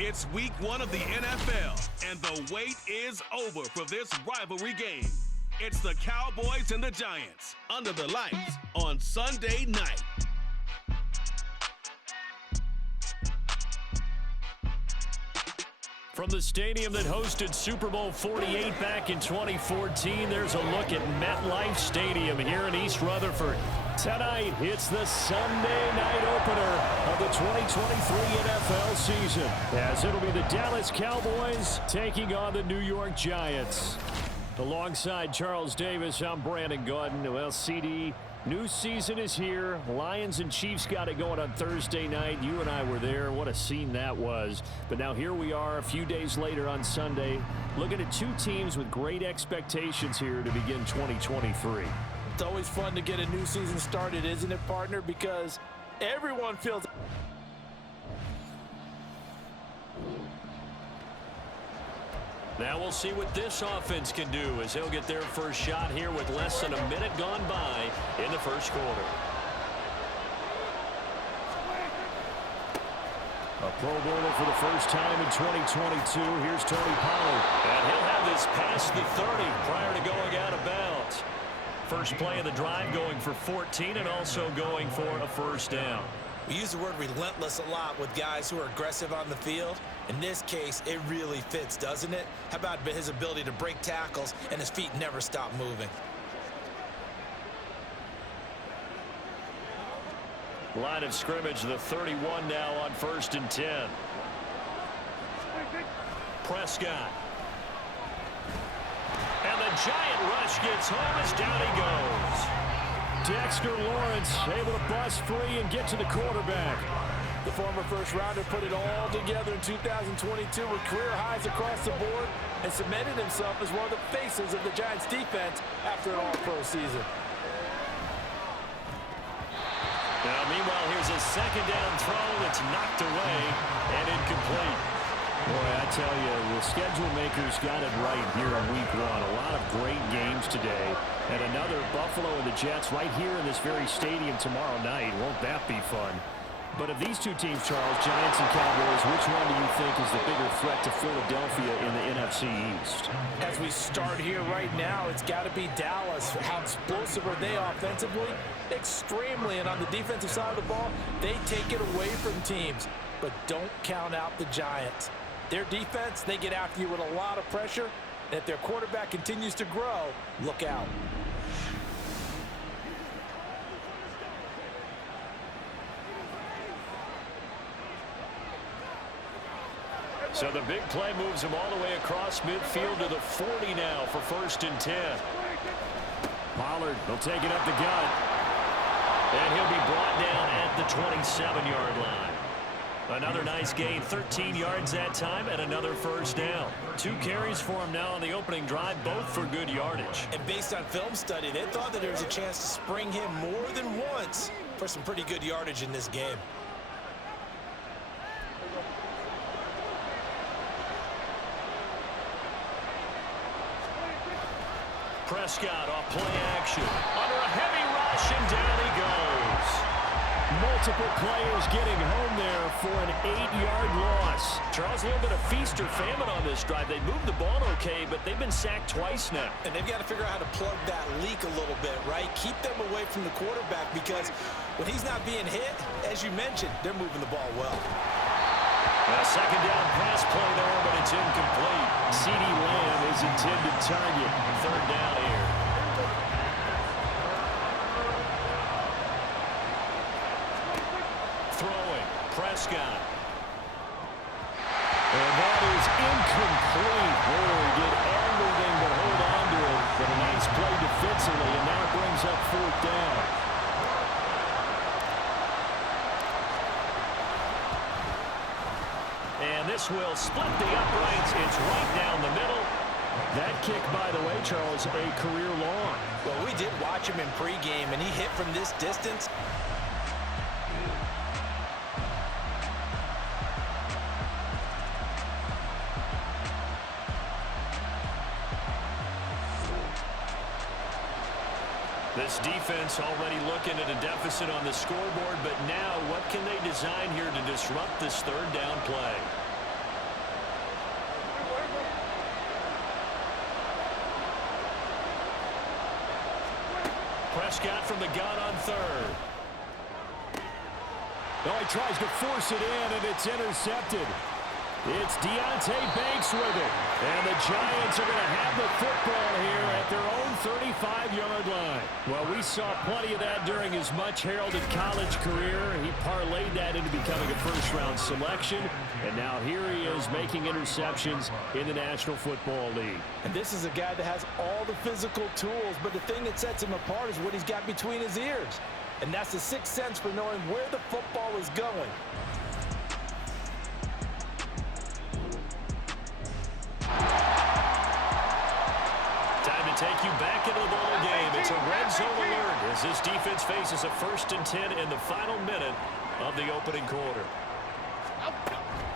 It's week 1 of the NFL, and the wait is over for this rivalry game. It's the Cowboys and the Giants under the lights on Sunday night. From the stadium that hosted Super Bowl 48 back in 2014, there's a look at MetLife Stadium here in East Rutherford. Tonight, it's the Sunday night opener of the 2023 NFL season, as it'll be the Dallas Cowboys taking on the New York Giants. Alongside Charles Davis, I'm Brandon Gaudin. Well, CD, new season is here. Lions and Chiefs got it going on Thursday night. You and I were there. What a scene that was. But now here we are a few days later on Sunday, looking at two teams with great expectations here to begin 2023. It's always fun to get a new season started, isn't it, partner? Because everyone feels... Now we'll see what this offense can do as they'll get their first shot here with less than a minute gone by in the first quarter. A Pro Bowler for the first time in 2022. Here's Tony Pollard. And he'll have this past the 30 prior to going out of bounds. First play of the drive going for 14 and also going for a first down. We use the word relentless a lot with guys who are aggressive on the field. In this case, it really fits, doesn't it? How about his ability to break tackles and his feet never stop moving? Line of scrimmage, the 31 now on 1st and 10. Prescott. And the giant rush gets home as down he goes. Dexter Lawrence able to bust free and get to the quarterback. The former first-rounder put it all together in 2022 with career highs across the board and cemented himself as one of the faces of the Giants' defense after an all-pro season. Now, meanwhile, here's a second down throw that's knocked away and incomplete. Boy, I tell you, the schedule makers got it right here in week 1. A lot of great games today. And another Buffalo and the Jets right here in this very stadium tomorrow night. Won't that be fun? But of these two teams, Charles, Giants and Cowboys, which one do you think is the bigger threat to Philadelphia in the NFC East? As we start here right now, it's got to be Dallas. How explosive are they offensively? Extremely. And on the defensive side of the ball, they take it away from teams. But don't count out the Giants. Their defense, they get after you with a lot of pressure. And if their quarterback continues to grow, look out. So the big play moves him all the way across midfield to the 40 now for 1st and 10. Pollard will take it up the gut. And he'll be brought down at the 27-yard line. Another nice gain, 13 yards that time, and another first down. 2 carries for him now on the opening drive, both for good yardage. And based on film study, they thought that there was a chance to spring him more than once for some pretty good yardage in this game. Prescott off play action. Under a heavy rush, and down he goes. Multiple players getting home there for an 8-yard loss. Charles, a little bit of feast or famine on this drive. They moved the ball okay, but they've been sacked twice now. And they've got to figure out how to plug that leak a little bit, right? Keep them away from the quarterback because when he's not being hit, as you mentioned, they're moving the ball well. A second down pass play there, but it's incomplete. CeeDee Lamb is intended target. 3rd down here. Throwing, Prescott. And that is incomplete. Oh, he did everything but hold on to it. But a nice play defensively, and now it brings up 4th down. And this will split the uprights. It's right down the middle. That kick, by the way, Charles, a career long. Well, we did watch him in pregame, and he hit from this distance. This defense already looking at a deficit on the scoreboard, but now what can they design here to disrupt this 3rd down play? Prescott from the gun on third. Oh, he tries to force it in, and it's intercepted. It's Deonte Banks with it. And the Giants are going to have the football here at their own 35-yard line. Well, we saw plenty of that during his much-heralded college career. He parlayed that into becoming a first-round selection. And now here he is making interceptions in the National Football League. And this is a guy that has all the physical tools, but the thing that sets him apart is what he's got between his ears. And that's the sixth sense for knowing where the football is going. Time to take you back into the ball game. It's a red zone alert as this defense faces a 1st and 10 in the final minute of the opening quarter.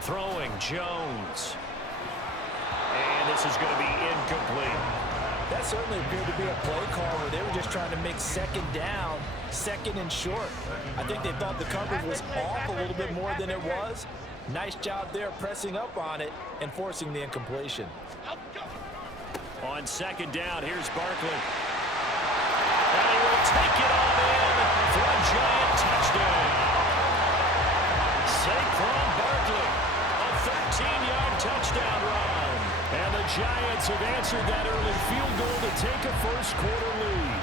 Throwing Jones. And this is going to be incomplete. That certainly appeared to be a play call where they were just trying to make second down, second and short. I think they thought the coverage was off a little bit more than it was. Nice job there pressing up on it and forcing the incompletion. On second down, here's Barkley. And he will take it on in for a Giant touchdown. Saquon Barkley, a 13-yard touchdown run. And the Giants have answered that early field goal to take a first-quarter lead.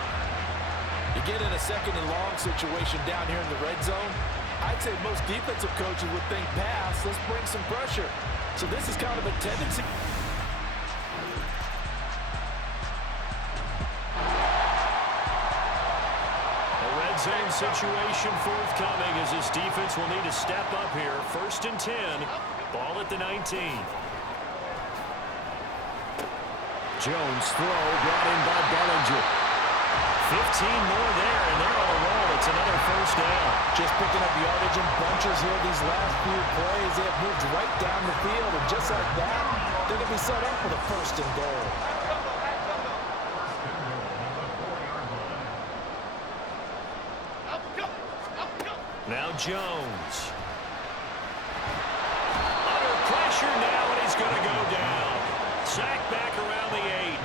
You get in a second and long situation down here in the red zone, I'd say most defensive coaches would think pass, let's bring some pressure. So this is kind of a tendency. A red zone situation forthcoming as this defense will need to step up here. 1st and 10, ball at the 19. Jones throw brought in by Bellinger. 15 more there, and they're on a roll. It's another first down. Just picking up yardage in bunches here these last few plays. They have moved right down the field, and just like that, they're going to be set up for the 1st and goal. Now Jones. Under pressure now, and he's going to go down. Sack back around the 8.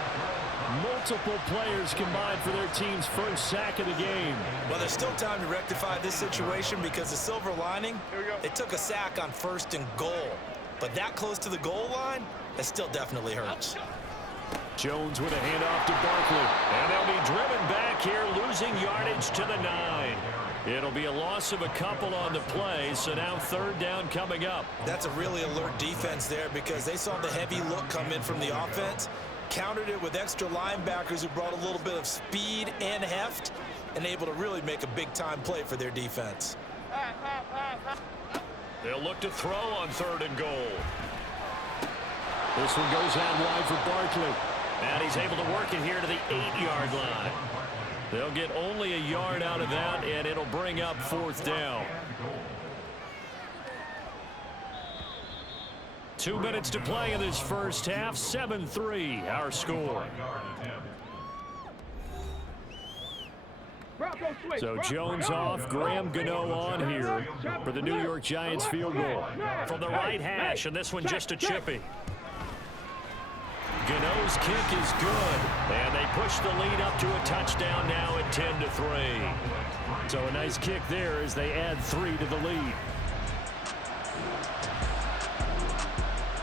Multiple players combined for their team's first sack of the game. Well, there's still time to rectify this situation because the silver lining, they took a sack on 1st and goal. But that close to the goal line, that still definitely hurts. Jones with a handoff to Barkley. And they'll be driven back here, losing yardage to the 9. It'll be a loss of a couple on the play, so now 3rd down coming up. That's a really alert defense there because they saw the heavy look come in from the offense, countered it with extra linebackers who brought a little bit of speed and heft, and able to really make a big-time play for their defense. They'll look to throw on 3rd and goal. This one goes out wide for Barkley. And he's able to work it here to the 8-yard line. They'll get only a yard out of that, and it'll bring up 4th down. 2 minutes to play in this first half. 7-3, our score. So Jones off, Graham Gano on here for the New York Giants field goal. From the right hash, and this one just a chippy. Gano's kick is good, and they push the lead up to a touchdown now at 10-3. So a nice kick there as they add 3 to the lead.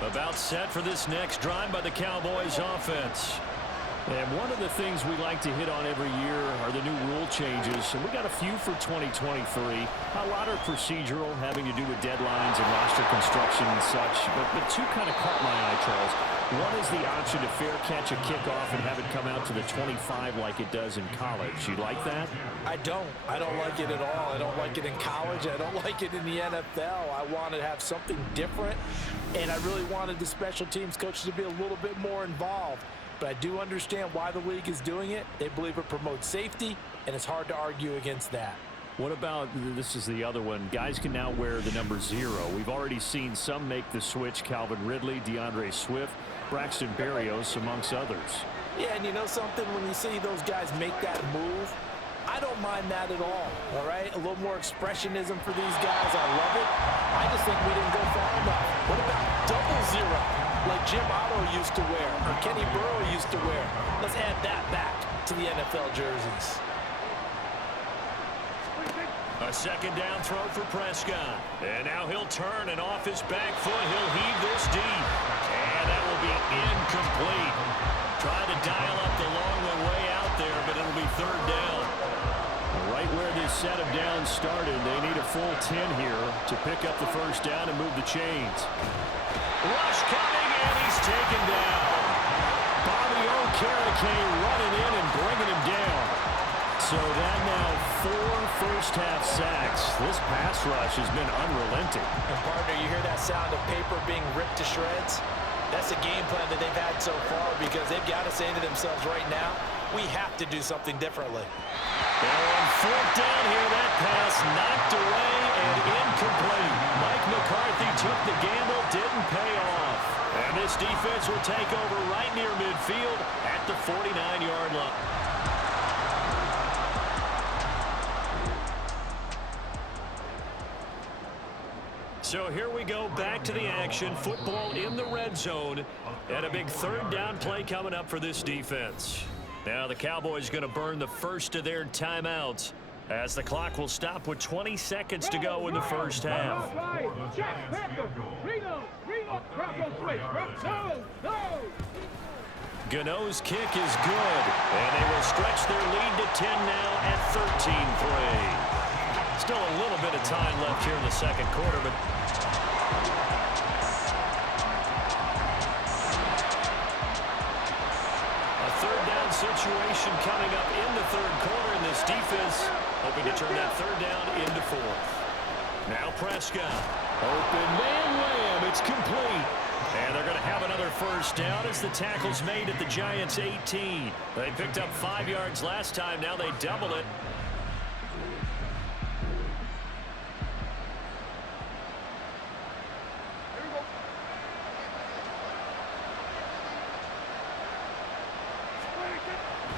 About set for this next drive by the Cowboys offense. And one of the things we like to hit on every year are the new rule changes. And we got a few for 2023. A lot are procedural, having to do with deadlines and roster construction and such. But 2 kind of caught my eye, Charles. One is the option to fair catch a kickoff and have it come out to the 25 like it does in college. You like that? I don't like it at all. I don't like it in college. I don't like it in the NFL. I want to have something different, and I really wanted the special teams coaches to be a little bit more involved. But I do understand why the league is doing it. They believe it promotes safety, and it's hard to argue against that. What about, this is the other one, guys can now wear the number 0. We've already seen some make the switch, Calvin Ridley, DeAndre Swift, Braxton Berrios, amongst others. Yeah, and you know something? When you see those guys make that move, I don't mind that at all right? A little more expressionism for these guys. I love it. I just think we didn't go far enough. What about double 0, like Jim Otto used to wear or Kenny Burrow used to wear? Let's add that back to the NFL jerseys. A second down throw for Prescott. And now he'll turn, and off his back foot, he'll heave this deep. And that will be incomplete. Tried to dial up the long way out there, but it'll be third down. Right where this set of downs started, they need a full 10 here to pick up the first down and move the chains. Rush coming, and he's taken down. Bobby Okereke running in and bringing him down. So that now 4 first-half sacks. This pass rush has been unrelenting. And partner, you hear that sound of paper being ripped to shreds? That's the game plan that they've had so far because they've got to say to themselves right now, we have to do something differently. Now on fourth down here, that pass knocked away and incomplete. Mike McCarthy took the gamble, didn't pay off. And this defense will take over right near midfield at the 49-yard line. So here we go back to the action. Football in the red zone. And a big third down play coming up for this defense. Now the Cowboys going to burn the first of their timeouts as the clock will stop with 20 seconds to go in the first half. Gano's kick is good. And they will stretch their lead to 10 now at 13-3. Still a little bit of time left here in the second quarter, but a third down situation coming up in the third quarter, and this defense hoping to turn that third down into fourth. Now Prescott. Open man wham. It's complete. And they're going to have another first down as the tackle's made at the Giants' 18. They picked up 5 yards last time. Now they double it.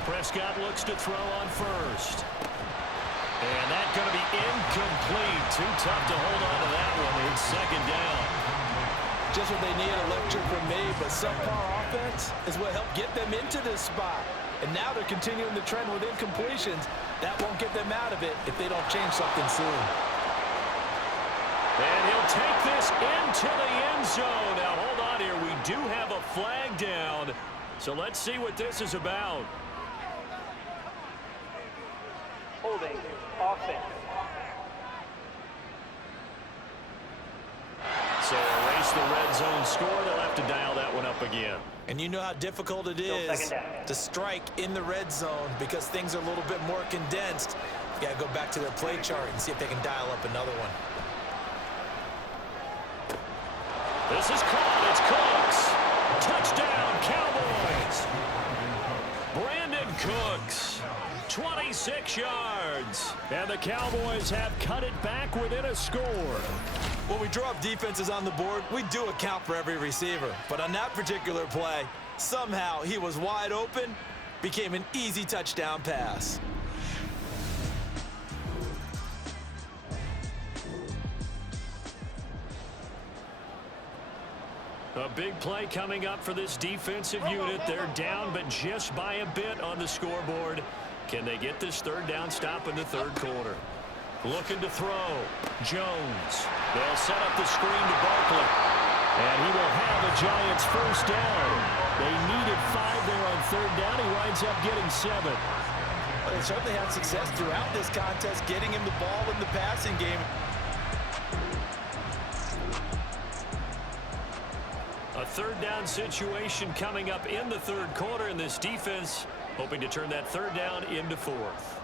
Prescott looks to throw on first. And that's going to be incomplete. Too tough to hold on to that one. It's second down. Just what they need, a lecture from me, but subpar offense is what helped get them into this spot. And now they're continuing the trend with incompletions. That won't get them out of it if they don't change something soon. And he'll take this into the end zone. Now hold on here. We do have a flag down. So let's see what this is about. Holding offense. So erase the red zone score. They'll have to dial that one up again. And you know how difficult it is to strike in the red zone because things are a little bit more condensed. You got to go back to their play chart and see if they can dial up another one. This is caught. It's Cooks. Touchdown, Cowboys. Brandon Cooks. 26 yards. And the Cowboys have cut it back within a score. When we draw up defenses on the board, we do account for every receiver. But on that particular play, somehow he was wide open, became an easy touchdown pass. A big play coming up for this defensive unit. They're down, but just by a bit on the scoreboard. Can they get this third down stop in the third quarter? Looking to throw. Jones. They'll set up the screen to Barkley. And he will have the Giants first down. They needed 5 there on third down. He winds up getting 7. But they certainly had success throughout this contest, getting him the ball in the passing game. A third down situation coming up in the third quarter, and this defense hoping to turn that third down into fourth.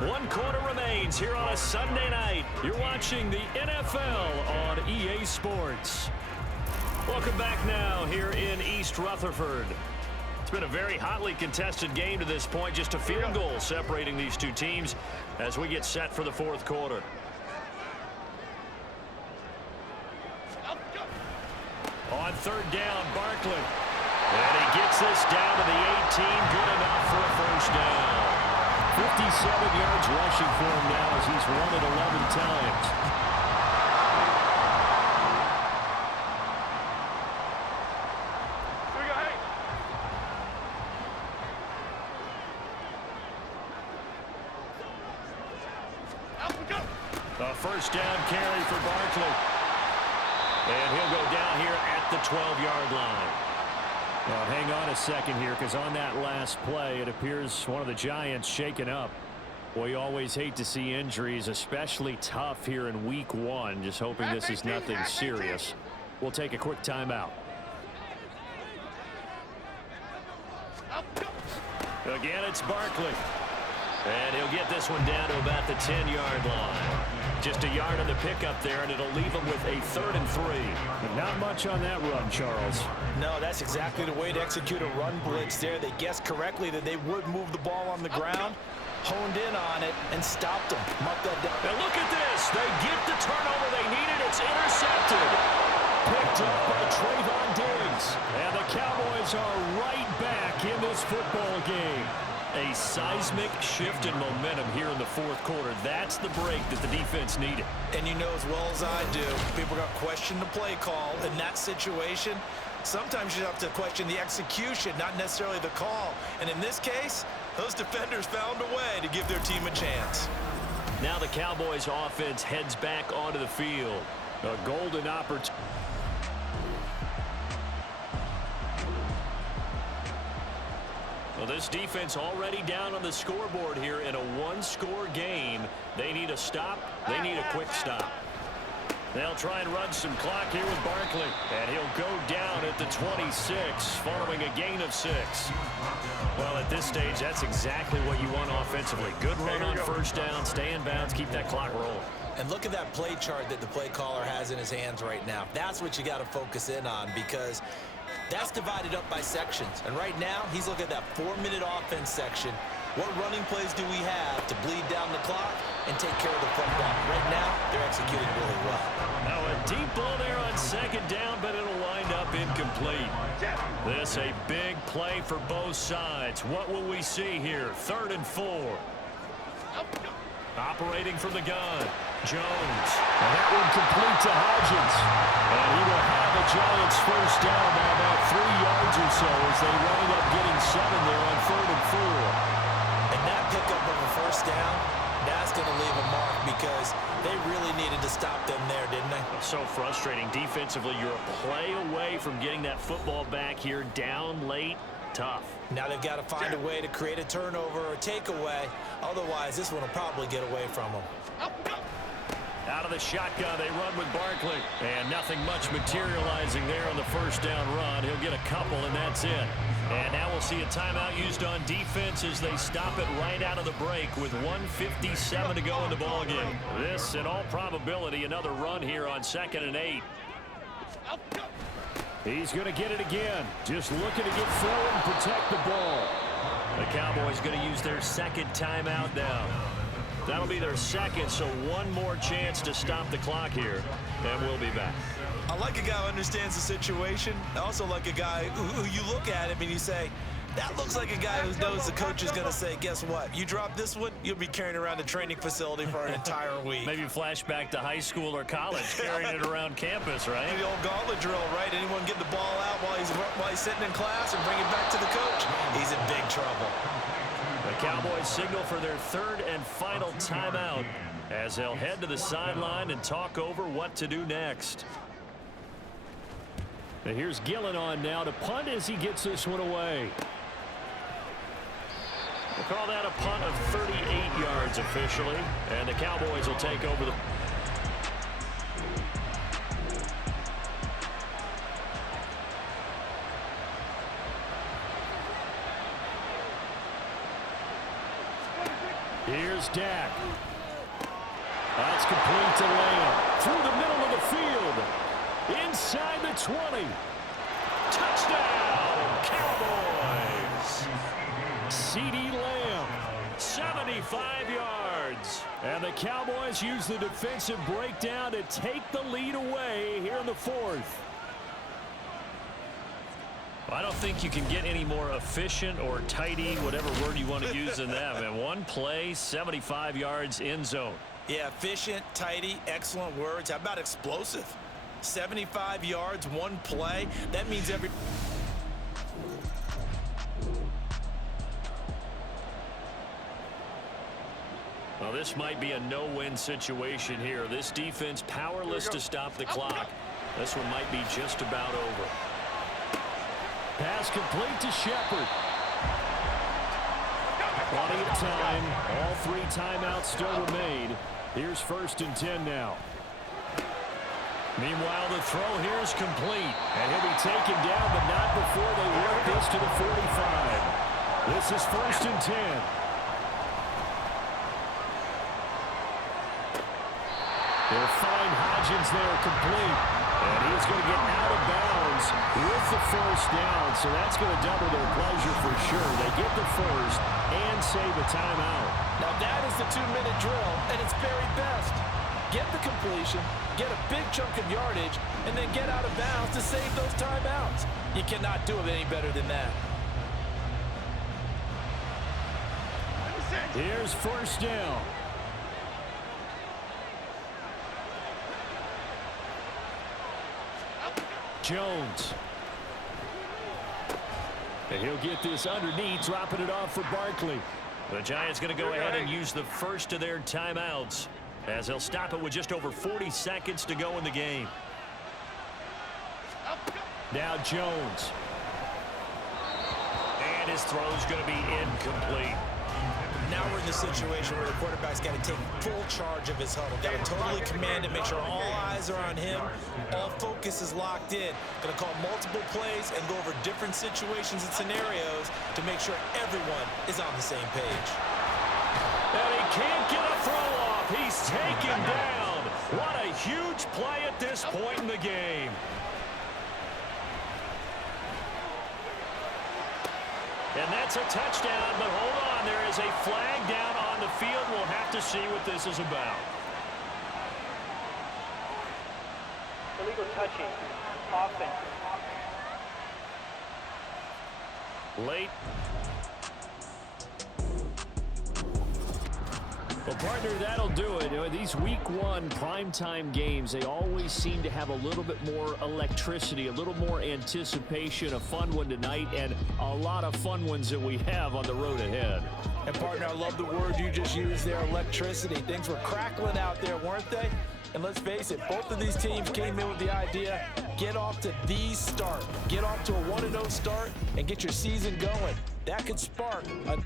One quarter remains here on a Sunday night. You're watching the NFL on EA Sports. Welcome back now here in East Rutherford. It's been a very hotly contested game to this point. Just a field goal separating these two teams as we get set for the fourth quarter. On third down, Barkley. And he gets this down to the 18. Good enough for a first down. 57 yards rushing for him now as he's run it 11 times. A first down carry for Barkley. And he'll go down here at the 12-yard line. Well, hang on a second here, because on that last play, it appears one of the Giants shaken up. Well, you always hate to see injuries, especially tough here in week 1. Just hoping this is nothing serious. We'll take a quick timeout. Again, it's Barkley. And he'll get this one down to about the 10-yard line. Just a yard on the pickup there, and it'll leave him with a 3rd and 3. Not much on that run, Charles. No, that's exactly the way to execute a run blitz there. They guessed correctly that they would move the ball on the ground, honed in on it, and stopped them. Mark that down. And look at this. They get the turnover they needed. It's intercepted. Picked up by Trayvon Diggs. And the Cowboys are right back in this football game. A seismic shift in momentum here in the 4th quarter. That's the break that the defense needed. And you know as well as I do, people are going to question the play call in that situation. Sometimes you have to question the execution, not necessarily the call. And in this case, those defenders found a way to give their team a chance. Now the Cowboys offense heads back onto the field. A golden opportunity. Well, this defense already down on the scoreboard here in a 1-score game. They need a stop. They need a quick stop. They'll try and run some clock here with Barkley. And he'll go down at the 26 following a gain of 6. Well, at this stage, that's exactly what you want offensively. Good run on first down, stay in bounds, keep that clock rolling. And look at that play chart that the play caller has in his hands right now. That's what you got to focus in on, because that's divided up by sections. And right now, he's looking at that 4-minute offense section. What running plays do we have to bleed down the clock and take care of the football? Right now, they're executing really well. Now a deep ball there on 2nd down, but it'll wind up incomplete. This a big play for both sides. What will we see here? 3rd and 4. Operating from the gun, Jones. And that one complete to Hodgins. And he will have the Giants first down by about 3 yards or so as they wind up getting 7 there on 3rd and 4. And that pickup of a first down, that's going to leave a mark, because they really needed to stop them there, didn't they? So frustrating. Defensively, you're a play away from getting that football back here, down late. Tough. Now they've got to find a way to create a turnover or takeaway. Otherwise, this one will probably get away from them. Out of the shotgun, they run with Barkley. And nothing much materializing there on the first down run. He'll get a couple, and that's it. And now we'll see a timeout used on defense as they stop it right out of the break with 1:57 to go in the ballgame. This, in all probability, another run here on 2nd and 8. He's going to get it again. Just looking to get forward and protect the ball. The Cowboys going to use their 2nd timeout now. That'll be their 2nd, so one more chance to stop the clock here, and we'll be back. I like a guy who understands the situation. I also like a guy who you look at him and you say, that looks like a guy who knows the coach is going to say, guess what? You drop this one, you'll be carrying around the training facility for an entire week. Maybe flashback to high school or college, carrying it around campus, right? The old gauntlet drill, right? Anyone get the ball out while he's sitting in class and bring it back to the coach? He's in big trouble. The Cowboys signal for their 3rd and final timeout as they'll head to the sideline and talk over what to do next. And here's Gillen on now to punt as he gets this one away. We'll call that a punt of 38 yards officially, and the Cowboys will take over the... Here's Dak. That's complete to Lamb. Through the middle of the field. Inside the 20. Touchdown, Cowboys. CeeDee Lamb, 75 yards. And the Cowboys use the defensive breakdown to take the lead away here in the 4th. I don't think you can get any more efficient or tidy, whatever word you want to use in that. Man, one play, 75 yards in zone. Yeah, efficient, tidy, excellent words. How about explosive? 75 yards, one play. That means every... Well, this might be a no-win situation here. This defense powerless to stop the clock. This one might be just about over. Pass complete to Shepard. Plenty of time. All 3 timeouts still remain. Here's 1st and 10 now. Meanwhile, the throw here is complete. And he'll be taken down, but not before they work this to the 45. This is 1st and 10. They'll find Hodgins there complete. And he's going to get out of bounds with the 1st down. So that's going to double their pleasure for sure. They get the 1st and save a timeout. Now that is the 2-minute drill at its very best. Get the completion, get a big chunk of yardage, and then get out of bounds to save those timeouts. You cannot do it any better than that. Here's 1st down. Jones. And he'll get this underneath, dropping it off for Barkley. The Giants going to go ahead and use the first of their timeouts, as they'll stop it with just over 40 seconds to go in the game. Now Jones. And his throw's going to be incomplete. Now we're in the situation where the quarterback's got to take full charge of his huddle. Got to totally command it, make sure all eyes are on him. All focus is locked in. Going to call multiple plays and go over different situations and scenarios to make sure everyone is on the same page. And he can't get a throw off. He's taken down. What a huge play at this point in the game. And that's a touchdown, but hold on. There is a flag down on the field. We'll have to see what this is about. Illegal touching. Offense. Late. Well, partner, that'll do it. You know, these Week 1 primetime games, they always seem to have a little bit more electricity, a little more anticipation. A fun one tonight, and a lot of fun ones that we have on the road ahead. And, partner, I love the word you just used there, electricity. Things were crackling out there, weren't they? And let's face it, both of these teams came in with the idea, get off to the start. Get off to a 1-0 start and get your season going. That could spark a